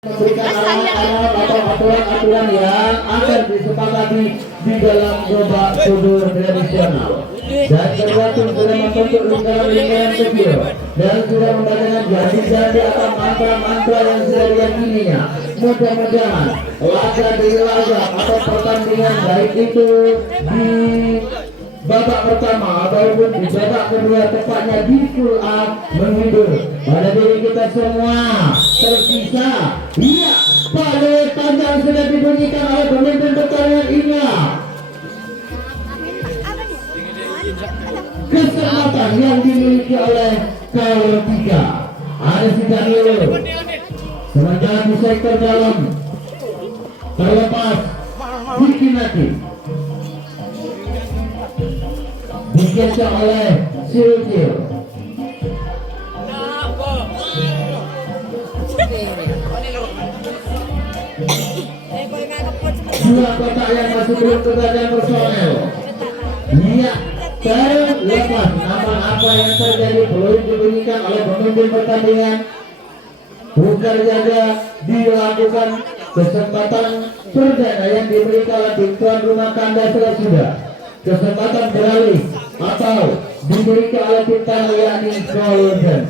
memberikan arahan-arahan atau aturan-aturan yang akan disepakati di dalam babak sudut tradisional dan tergantung sudah membentuk lingkaran-lingkaran kecil dan sudah membacakan janji-janji atau mantra-mantra yang sudah diyakininya. Mudah-mudahan laga demi laga atau pertandingan baik itu di babak pertama ataupun di babak kedua, tepatnya di full up, menghibur pada diri kita semua. Tersisa iya, paling panjang sudah dibunyikan oleh pemimpin pertandingan ini. Kesempatan yang dimiliki oleh Kaltika ada si Danilo, sementara di sektor dalam terlepas Dikinaki dikejar oleh Silvio. Dua kotak yang masih belum kebagian personel. Iya, terlepas namun apa yang terjadi belum dibunyikan oleh pemimpin pertandingan. Bukan jaga dilakukan kesempatan perdana yang diberikan oleh tim tuan rumah kandang sudah. Kesempatan beralih atau diberikan oleh tim tamu yakni Golden.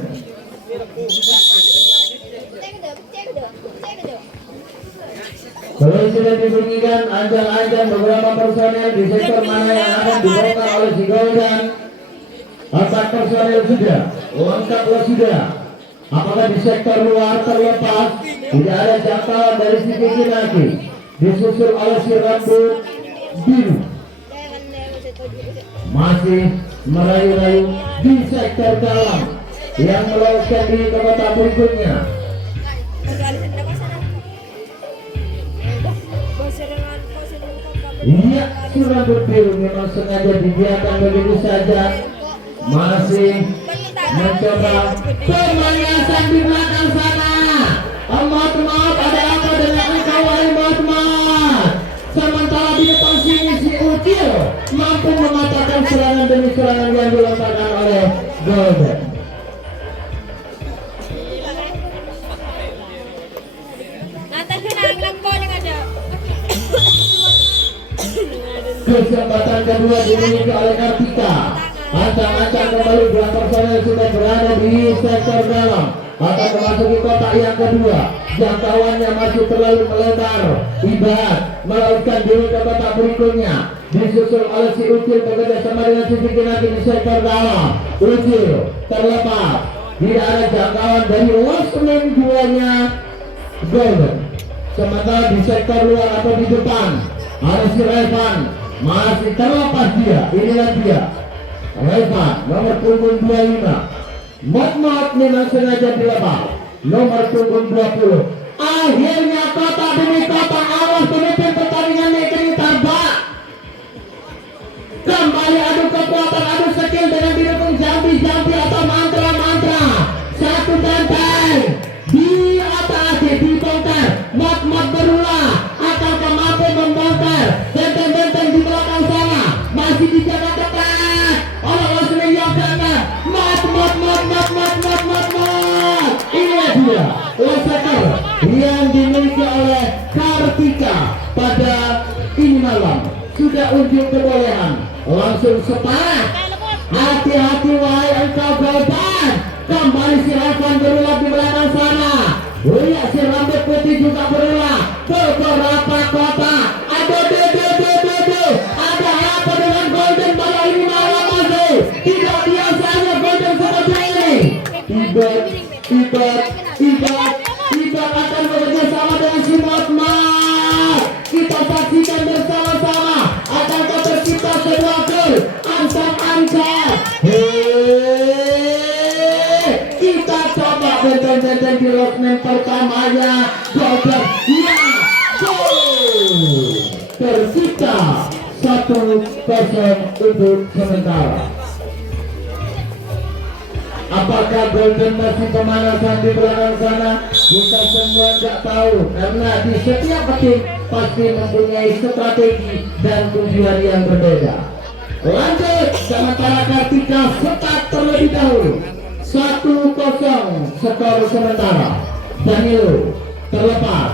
Kalau sudah dibunyikan anjang-anjang beberapa personel di sektor mana yang akan dibongkar oleh si Golden. 4 personel sudah, lengkaplah sudah. Apakah di sektor luar terlepas tidak ada jangkauan dari si Dikinaki, disusul oleh si rambut biru. Masih merayu-rayu di sektor dalam yang meloloskan diri ke kotak berikutnya. Iya, sudah berbiru memang sengaja dibiarkan begitu saja. Masih mencoba pemanasan di belakang sana. Maaf, ada apa dengan engkau wahai Mat? Sementara di depan sini si Ucil mampu mematahkan serangan demi serangan yang dilontarkan oleh Golden. Kesempatan kedua dimiliki oleh Kartika. Ancang-ancang kembali dua personel sudah berada di sektor dalam akan memasuki kotak yang kedua. Jangkauannya masih terlalu melebar. Ibarat melakukan diri ke kotak berikutnya. Disusul oleh si Ucil bekerja sama dengan si Dikinaki di sektor dalam. Ucil terlepas. Tidak ada jangkauan dari losmen duanya Golden. Sementara di sektor luar atau di depan ada si Revan. Masih terlepas dia. Inilah dia Revan nomor punggung 25. Mot memang sengaja dilepas. Nomor punggung 20. Akhirnya kota demi kota awas pemimpin pertandingan ini terbak. Kembali adu kekuatan, adu skill dengan didukung jambi atau mantra. Satu benteng di atas dibongkar. Mot berulah. Akankah mampu membongkar benteng-benteng di belakang sana? Masih dijaga ketat oleh Osman Yogyakarta. Mot. Inilah dia leseker yang dimiliki oleh Kartika pada ini malam. Sudah unjuk kebolehan, langsung separat. Hati-hati wahai engkau Golden. Kembali si Revan berulah di belakang sana. Iya, si rambut putih juga berulah. Beberapa kota. Ada apa dengan Golden pada ini malam masih? Tidak biasanya Golden seperti ini. Ibat akan bekerja sama dengan si Motmat. Kita saksikan bersama-sama. Akankah tercipta sebuah gol? Ancang-ancang. Kita coba benteng-benteng di losmen pertamanya. Golden. Ya, gol. Tercipta 1-0 untuk sementara. Apakah Golden masih pemanasan di belakang sana? Kita semua nggak tahu, karena di setiap tim pasti mempunyai strategi dan tujuan yang berbeda. Lanjut, sementara Kartika start terlebih dahulu. 1-0 skor sementara. Danilo terlepas.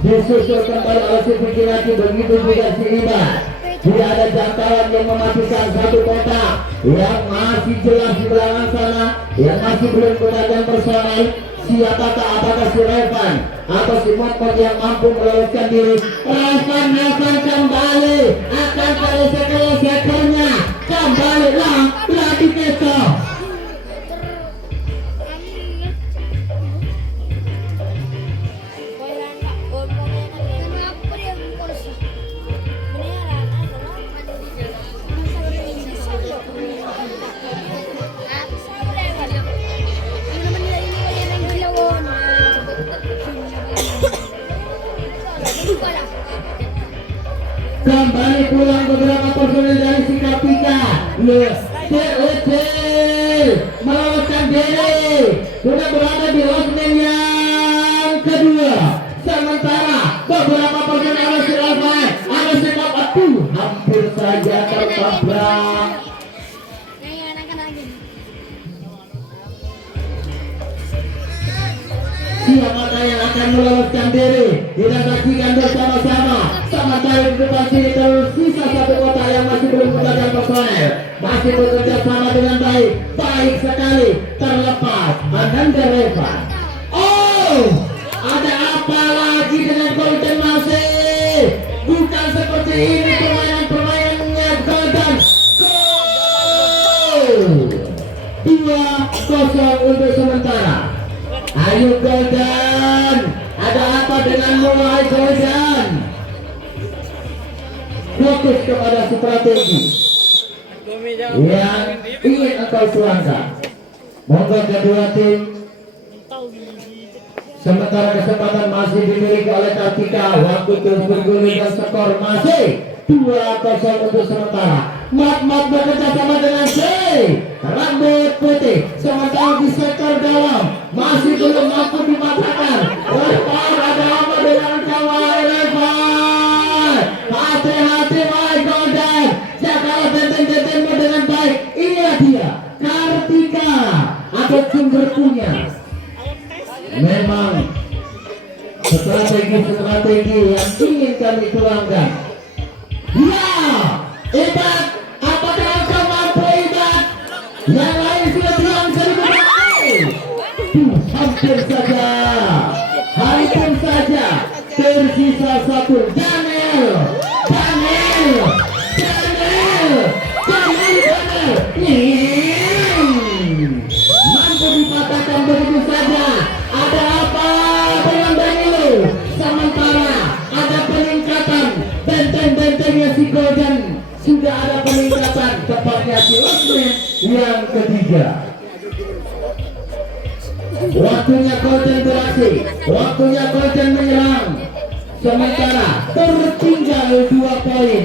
Disusul kembali oleh si Fikiraki, begitu juga si Iban. Tidak ada jangkauan yang mematikan satu kotak yang masih jelas di belakang sana, yang masih belum gunakan personel. Siapakah, apakah si Revan atau si Motmot yang mampu meloloskan diri? Revan kembali akan sekelnya kembalilah lagi kita. Kembali pulang beberapa personel dari si Kapika. Meloloskan diri, sudah berada di losmen yang kedua. Sementara beberapa personel ada si Rafael, ada si Kapatu, hampir saja tertabrak. Siapakah yang akan meloloskan diri? Kita saksikan bersama-sama. Sementara di depan sini tersisa satu kotak yang masih belum menggunakan personel, masih bekerja sama dengan baik, baik sekali. Terlepas Ananda Reva. Oh, ada apa lagi dengan Golden masih? Bukan seperti ini permainannya Golden. Gol 2-0 untuk sementara. Ayo Golden, ada apa denganmu wahai Golden? Fokus kepada strategi yang ingin engkau tuangkan. Monggo kedua tim. Sementara kesempatan masih dimiliki oleh Kartika. Waktu terus bergulir dan skor masih 2-0 untuk sementara. Mat bekerja sama dengan C rambut putih. Sementara di sektor dalam masih belum mampu dimatakan. Lepas ada apa dengan kawan Lepas. Hati-hati wahai Golden, jagalah benteng-bentengmu dengan baik. Inilah dia Kartika atau sumberkunya. Memang strategi yang ingin kami tuangkan. Ya, Ibat, apakah engkau mampu Ibat? Yang lain sudah bilang 1000 kali. Hampir saja. Tersisa satu. Daniel. Mampu dipatahkan begitu saja. Ada apa dengan Daniel? Sementara ada peningkatan benteng-bentengnya si Golden. Sudah ada peningkatan, tepatnya di losmen yang ketiga. Waktunya Golden beraksi, waktunya Golden menyerang. Sementara tertinggal 2 poin.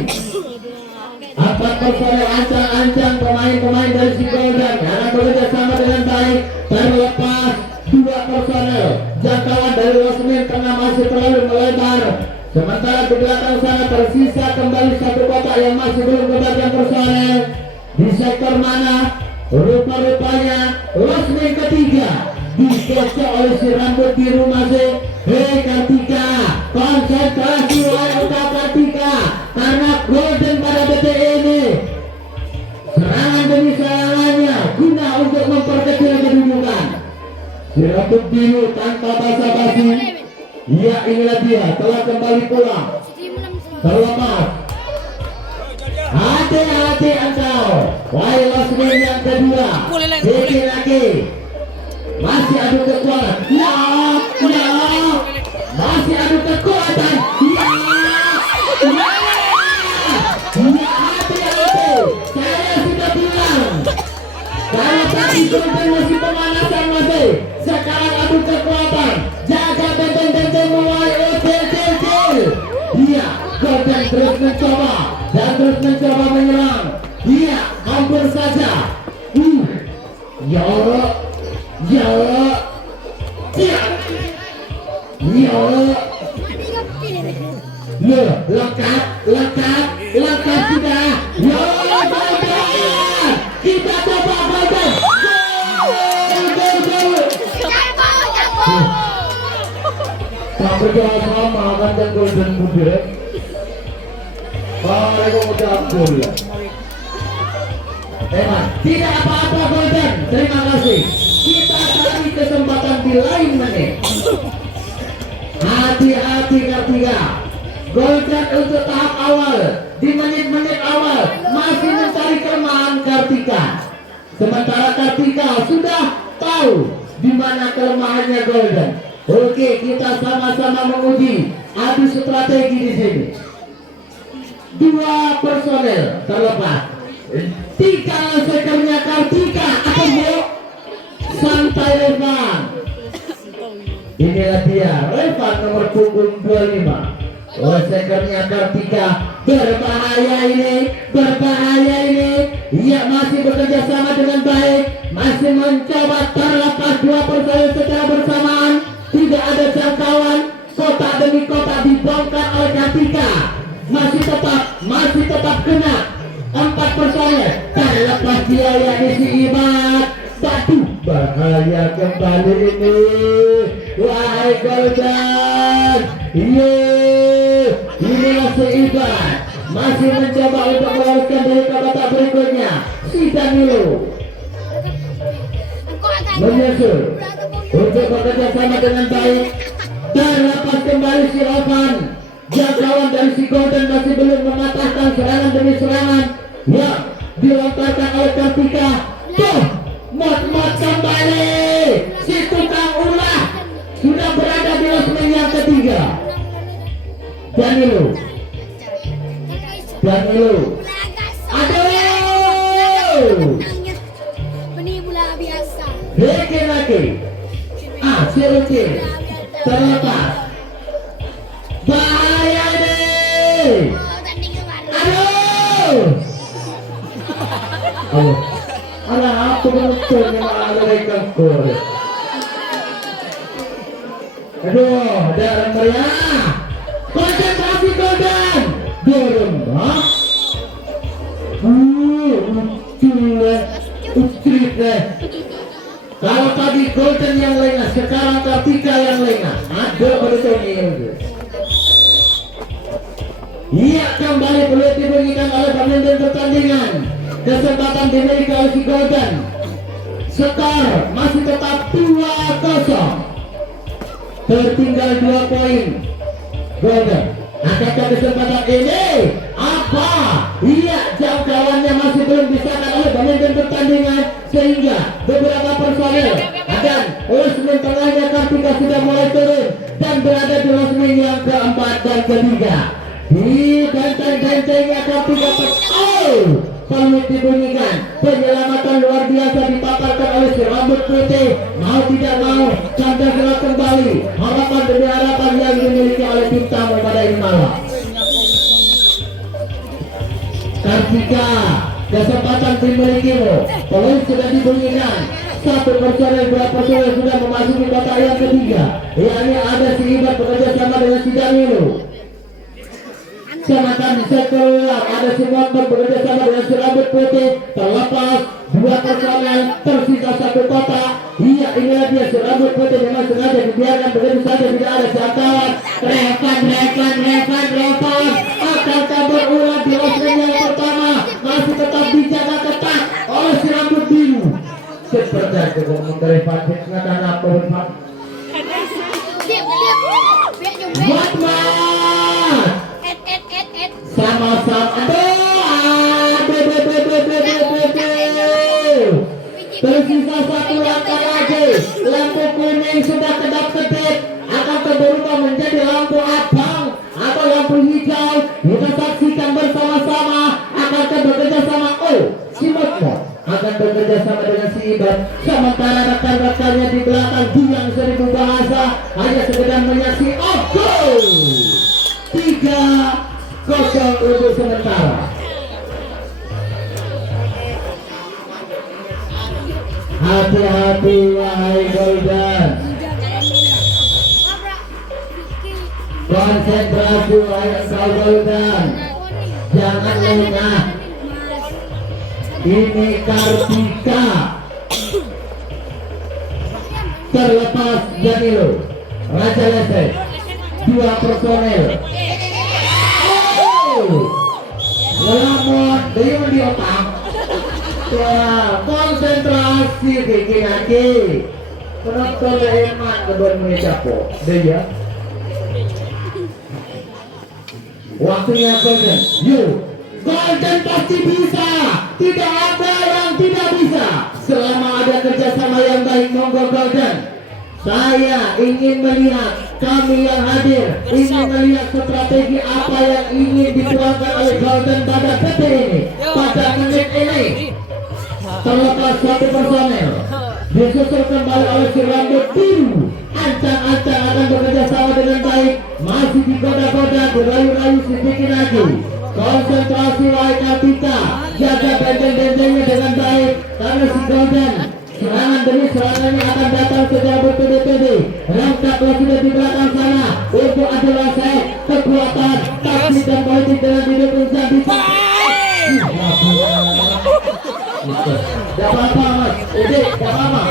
4 personel ancang-ancang pemain-pemain dari si Golden karena bekerja sama dengan baik. Terlepas 2 personel, jangkauan dari losmen tengah masih terlalu melebar. Sementara di belakang sana tersisa kembali satu kotak yang masih belum kebagian personel. Di sektor mana? Rupa-rupanya losmen ketiga dikocok oleh si rambut biru masih. Hei Kartika, konsentrasi wahai engkau Kartika, karena Golden pada detik ini serangan demi serangannya guna untuk memperkecil kedudukan. Si rambut biru tanpa basa-basi. Ya, inilah dia telah kembali pulang. Terlepas. Hati-hati engkau wahai losmen yang kedua. Bikin lagi. Masih adu kekuatan. Ya. Masih adu kekuatan. Ya, hati-hati. Saya sudah bilang. Kalau tadi Golden masih pemanasan masih. Sekarang adu kekuatan. Jaga benteng-benteng mulai kecil. Iya, Golden terus mencoba dan terus mencoba menyerang. Iya, hampir saja. Ya Allah. Lekat sudah. Ya Allah, Golden. Kita coba Golden. berdoa sama kan dan golden budir. Waalaikumsalam. Tidak apa-apa golden. Terima kasih. Kita cari kesempatan di lain menit. Hati-hati Kartika. Golden untuk tahap awal. Di menit-menit awal masih mencari kelemahan Kartika. Sementara Kartika sudah tahu di mana kelemahannya Golden. Oke, kita sama-sama menguji adu strategi di sini. 2 personel terlepas. 3 sekernya Kartika akan mau santai Revan. Inilah dia Revan nomor punggung 25. Sekernya Kartika berbahaya ini. Ia masih bekerja sama dengan baik, masih mencoba terlepas 2 personel secara bersamaan. Tidak ada jangkauan, kotak demi kotak dibongkar oleh Kartika. Masih tetap kena 4 personel terlepas dia yang isi Ibat. Batu bahaya kembali ini. Wahai Golden, inilah si Ibat masih mencoba untuk meloloskan dari kotak berikutnya. Si Danilo menyusul untuk bekerja sama dengan baik. Terlepas kembali si Ovan. Jangkauan dari si Golden masih belum mematahkan serangan demi serangan. Ya, dilontarkan oleh Kartika. Tuh, mot kembali. Si tukang ulah sudah berada di losmen yang ketiga. Danilo. Aduh. Lagi. Si Ruki terlepas. Bahaya nih. Aduh. Apa betul yang mereka korek. Aduh, darah meriah. Konsentrasi Golden. Dorong, Kalau tadi Golden yang lengah, sekarang Kartika yang lengah. Ada betul. Ia kembali boleh diberikan oleh pemimpin pertandingan. Kesempatan dimiliki oleh si Golden. Skor masih tetap 2-0. Tertinggal 2 poin. Golden akankah kesempatan ini? Apa? Iya, jangkauannya masih belum disahkan oleh pemimpin pertandingan sehingga beberapa personel dan losmen tengahnya Kartika sudah mulai turun dan berada di losmen yang keempat dan ketiga. Di benteng-bentengnya Kartika pamit dibunyikan. Penyelamatan luar biasa dipaparkan oleh si rambut putih. Mau tidak mau Chandra kembali. Harapan demi harapan yang dimiliki oleh tim tamu pada ini malam. Kartika, kesempatan dimilikimu. Poin sudah dibunyikan. 1 personel, 2 personel sudah memasuki kotak yang ketiga. Yakni ada si Ibat bekerja sama dengan si Danilo. Sematkan sekeluar ada si Montor bekerja sama dengan si rambut putih. Terlepas 2 personel, tersisa 1 kotak. Iya, inilah dia si rambut putih. Memang sengaja dibiarkan begitu saja, tidak ada jangkauan. Revan akan kabur ulang di losmen yang pertama. Masih tetap dijaga ketat oleh si rambut biru. Seperti itu ngomong dari Patrick nggak apa Pak. Sama-sama. Tersisa 1 langkah lagi. Lampu kuning sudah kedap-kedip akan berubah menjadi lampu abang atau lampu hijau. Kita saksikan bersama-sama. Akan bekerja sama si Motmo akan bekerja sama dengan si Ibat. Sementara rekan-rekannya di belakang bilang 1000 bahasa hanya sekedar menyaksikan. 3-0 untuk sementara. Hati-hati wahai Golden. Konsentrasi wahai engkau Golden. Jangan lengah. Ini Kartika. Terlepas Danilo. Raja Lese. dua personel. Ngelamun dia di otak. Ya, konsentrasi bikin lagi. Penonton emak kedua meja po. Dia. Waktunya Golden. Yuk, Golden pasti bisa. Tidak ada yang tidak bisa. Selama ada kerjasama yang baik, monggo Golden. Saya ingin melihat, kami yang hadir ingin melihat strategi apa yang ingin dituangkan oleh Golden pada detik ini, pada menit ini. Terlepas satu personel disusul kembali oleh si rambut biru. Ancang-ancang akan bekerja sama dengan baik. Masih digoda-goda, dirayu-rayu sedikit lagi. Konsentrasi wahai Kapita, jaga benteng-bentengnya dengan baik. Karena si Golden serangan demi serangannya akan datang sejauh BPD. Rangkaplah sudah di belakang sana untuk adalah saya kekuatan taktik dan politik dengan didukung Zabita. Gak apa-apa mas, udah gak apa-apa.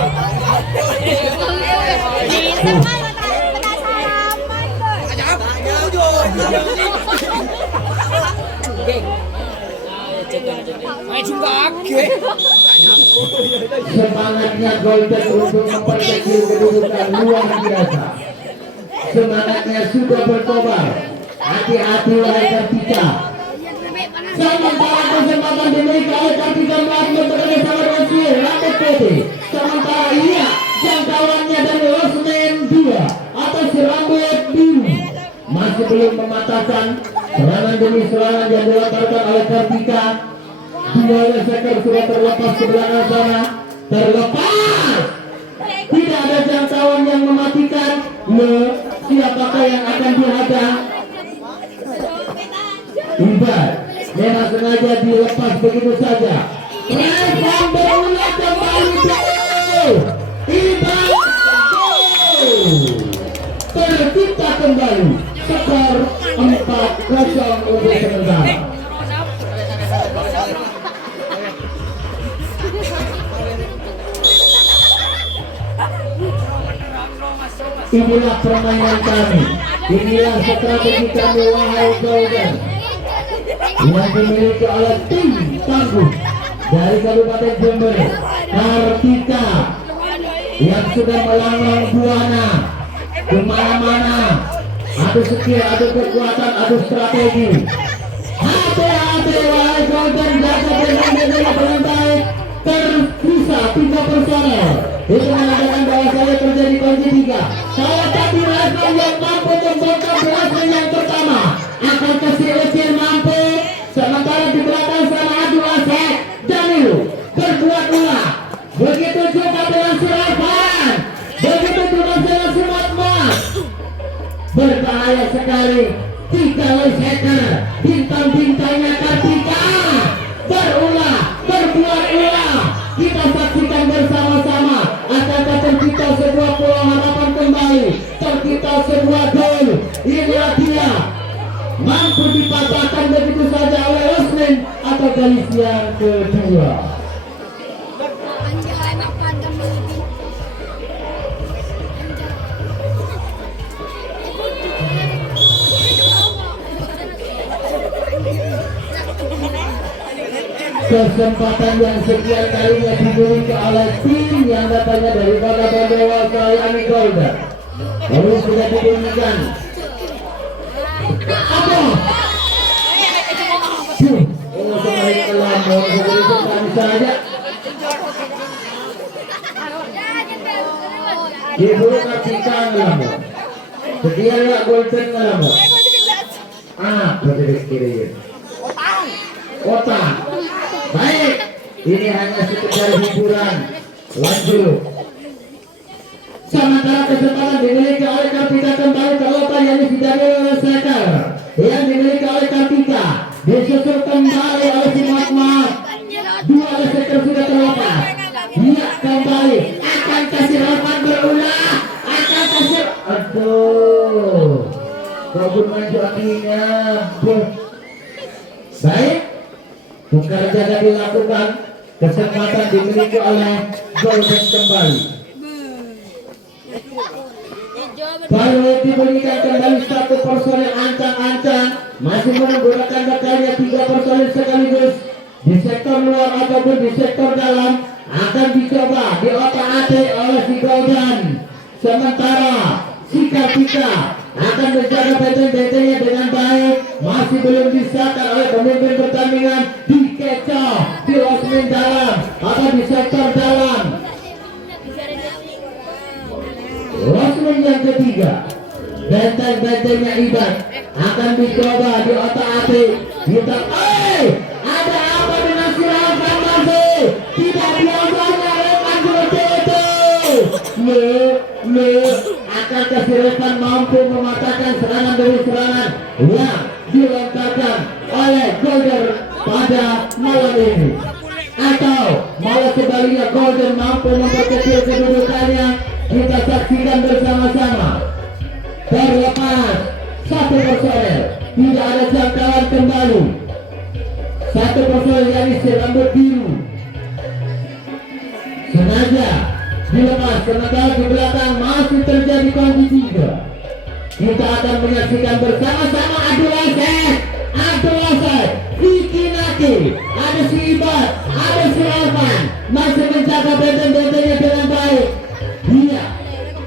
Semangatnya Golden untuk memperkecil kedudukan luar biasa. Semangatnya sudah berkobar. Hati-hati wahai Kartika. Sementara kesempatan dimiliki oleh Kartika melakukan bekerja sama dengan si Rambut Putih. Sementara ia jangkauannya dari Losmen 2 atau si Rambut Biru masih belum mematahkan serangan demi serangan yang dilontarkan oleh Kartika. Dua leseker sudah terlepas ke belakang sana. Terlepas. Tidak ada jangkauan yang mematikan. Siapakah yang akan dihadang? Ibar memang sengaja dilepas begitu saja. Revan berulang kembali. Ibar tercipta kembali. Skor 4-0 untuk sementara. Inilah permainan kami, inilah strategi kami wahai Golden, yang dimiliki oleh tim tangguh dari Kabupaten Jember, Kartika, yang sudah melanglang buana kemana-mana. Adu skill, adu kekuatan, adu strategi. Hati-hati wahai Golden, jaga dengan baik. Tersisa 3 personel. Itu menandakan bahwa saya terjadi kunci 3. Kalau tadi Revan yang mampu membongkar berhasil yang pertama, akan kecil-kecil mampu. Sementara di belakang sana adu Asep Danilu berbuat ulah. Begitu juga dengan si Revan, begitu juga dengan si Matmas. Berbahaya sekali. 3 leseker bintang-bintangnya Kartika berulah, berbuat ulah. Kita saksikan bersama-sama. Akankah tercipta sebuah peluang harapan kembali, tercipta sebuah gol. Inilah dia, mampu dipatahkan begitu saja oleh Osman atau Galicia kedua. Kesempatan yang sekian kalinya dimiliki oleh tim yang datangnya dari Kota Bondowoso yakni Golden. Lalu sudah dibunyikan. Apa? Oh, kembali ke Lampung. Begitu kami saja. Diburu Kartika Lampung. Sekianlah Golden Lampung. Berdiri kiri. Otak. Baik, ini hanya sekedar hiburan. Lanjut. Sementara kesempatan dimiliki oleh Kartika kembali terlepas yang dari leseker yang dimiliki oleh Kartika, disusul kembali oleh si Matmat. 2 leseker sudah terlepas. Dia kembali akan kasih Revan berulah, akan kasih. Aduh, kabur maju akhirnya. Baik. Tukar jaga dilakukan, kesempatan dimiliki oleh Golden kembali. Baru diberikan kembali satu personel ancang-ancang, masih menggunakan rekannya 3 personel sekaligus di sektor luar ataupun di sektor dalam, akan dicoba diotak-atik oleh si Golden. Sementara si Kartika akan menjaga benteng-bentengnya dengan baik, masih belum disahkan oleh pemimpin pertandingan, dikecoh di losmen dalam atau di sektor dalam. Losmen yang ketiga, benteng-bentengnya Iban akan dicoba diotak-atik. Kita, ada apa dengan si Rakan masih? Tidak biasanya Rekan seperti itu. Akankah si Rekan mampu mematahkan serangan demi serangan yang dilontarkan oleh Golden pada malam ini? Atau malah sebaliknya Golden mampu memperkecil kedudukannya? Kita saksikan bersama-sama. Terlepas satu personel, tidak ada jangkauan kembali. Satu personel yang isi rambut biru sengaja dilepas, sementara di belakang masih terjadi kondisi 3. Kita akan menyaksikan bersama-sama adu laset Vicky Naki, ada si Ibat, ada si Alvan, masih menjaga benteng-bentengnya dengan baik. Iya,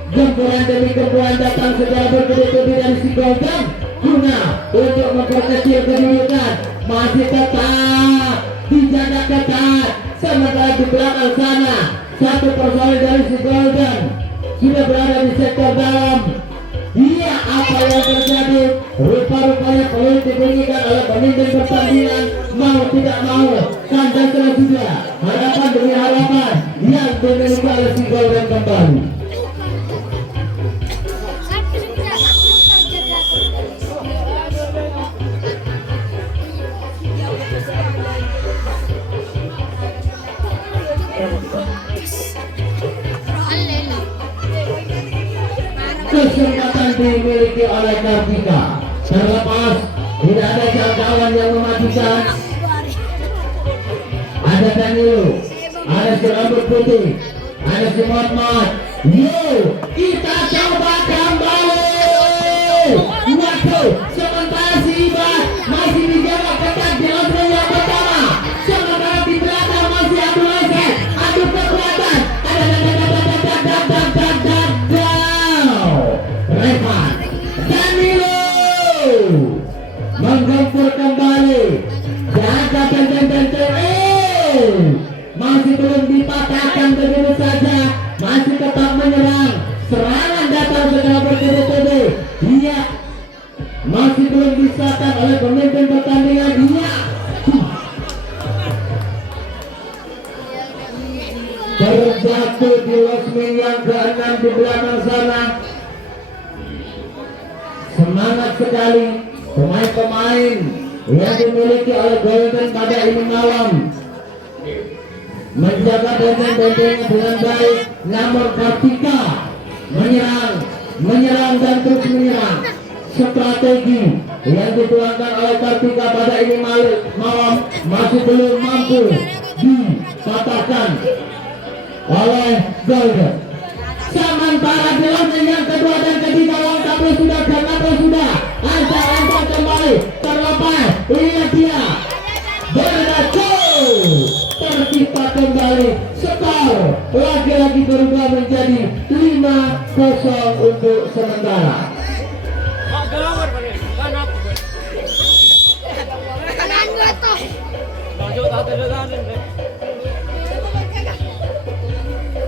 gempuran demi gempuran datang secara bertubi-tubi dari si Golden guna untuk memperkecil kedudukan. Masih tetap dijaga ketat, sementara di belakang sana satu personel dari si Golden sudah berada di sektor dalam. Iya, apa yang terjadi? Rupa-rupanya peluit dibunyikan oleh pemimpin pertandingan. Mau tidak mau, kandang sudah harapan demi harapan yang dimiliki oleh si Golden kembali. Kesempatan dimiliki oleh Kartika. Terlepas tidak ada jangkauan yang mematikan. Ada Danilo, ada si rambut putih, ada si Mot. Kita coba kembali. Waduh, sementara si Ibat masih dijaga ketat di losmen yang pertama. Sementara di belakang masih adu laset, adu kekuatan. Revan Danilo menggempur kembali, jaga benteng-benteng, masih belum dipatahkan begitu saja, masih tetap menyerang. Serangan datang secara bertubi-tubi. Iya, masih belum disahkan oleh pemimpin pertandingan. Iya, terjatuh di losmen yang ke-6 di belakang sana. Semangat sekali pemain-pemain yang dimiliki oleh Golden pada ini malam, menjaga benteng-bentengnya dengan baik. Namun Kartika menyerang dan terus menyerang. Strategi yang dituangkan oleh Kartika pada ini malam masih belum mampu dipatahkan oleh Golden. Sementara di losmen yang kedua dan ketiga lengkapnya sudah ancang-ancang kembali. Terlepas, lihat dia berlaku, tercipta kembali. Skor lagi-lagi berubah menjadi 5-0 untuk sementara.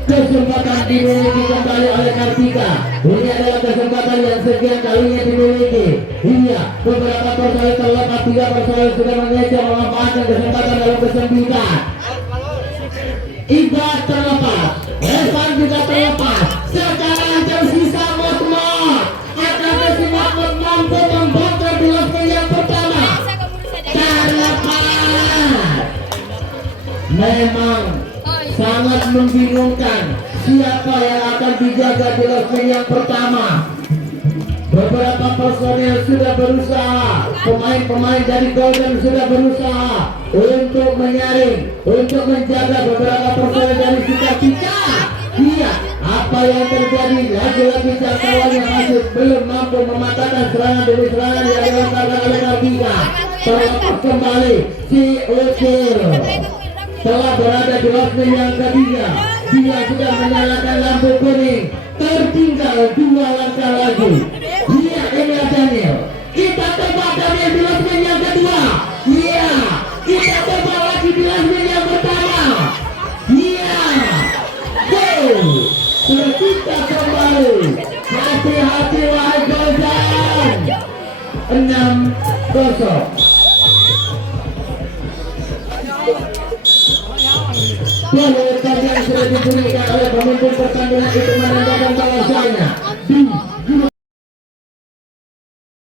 Kesempatan dimiliki kembali oleh Kartika. Ini adalah kesempatan yang sekian kalinya dimiliki. Iya, beberapa personel terlepas, 3 personel sudah mengejar memanfaatkan kesempatan dalam kesempitan. Ibat terlepas, Revan juga terlepas. Sekarang tersisa Mot. Akan si Mot mampu membongkar di losmen yang pertama. Terlepas. Memang sangat membingungkan siapa yang akan dijaga di losmen yang pertama. Beberapa personel sudah berusaha, pemain-pemain dari Golden sudah berusaha untuk menyaring, untuk menjaga beberapa personel dari Kartika. Iya, Apa yang terjadi? Lagi-lagi jangkauannya masih belum mampu mematahkan serangan demi serangan yang dilakukan oleh Kartika. Terlepas kembali si Ukir telah berada di line yang ketiga. Dia sudah menyalakan lampu kuning. Tertinggal 2 langkah lagi. Dia Emil Daniel. Kita tebak Daniel di line yang kedua. Iya. Kita tebak lagi di line yang pertama. Iya. Go. Tercipta kembali. Hati-hati wahai Goldan. 6-0. Pelukan yang sudah diberikan oleh pemimpin pertandingan itu menandakan bahwasanya di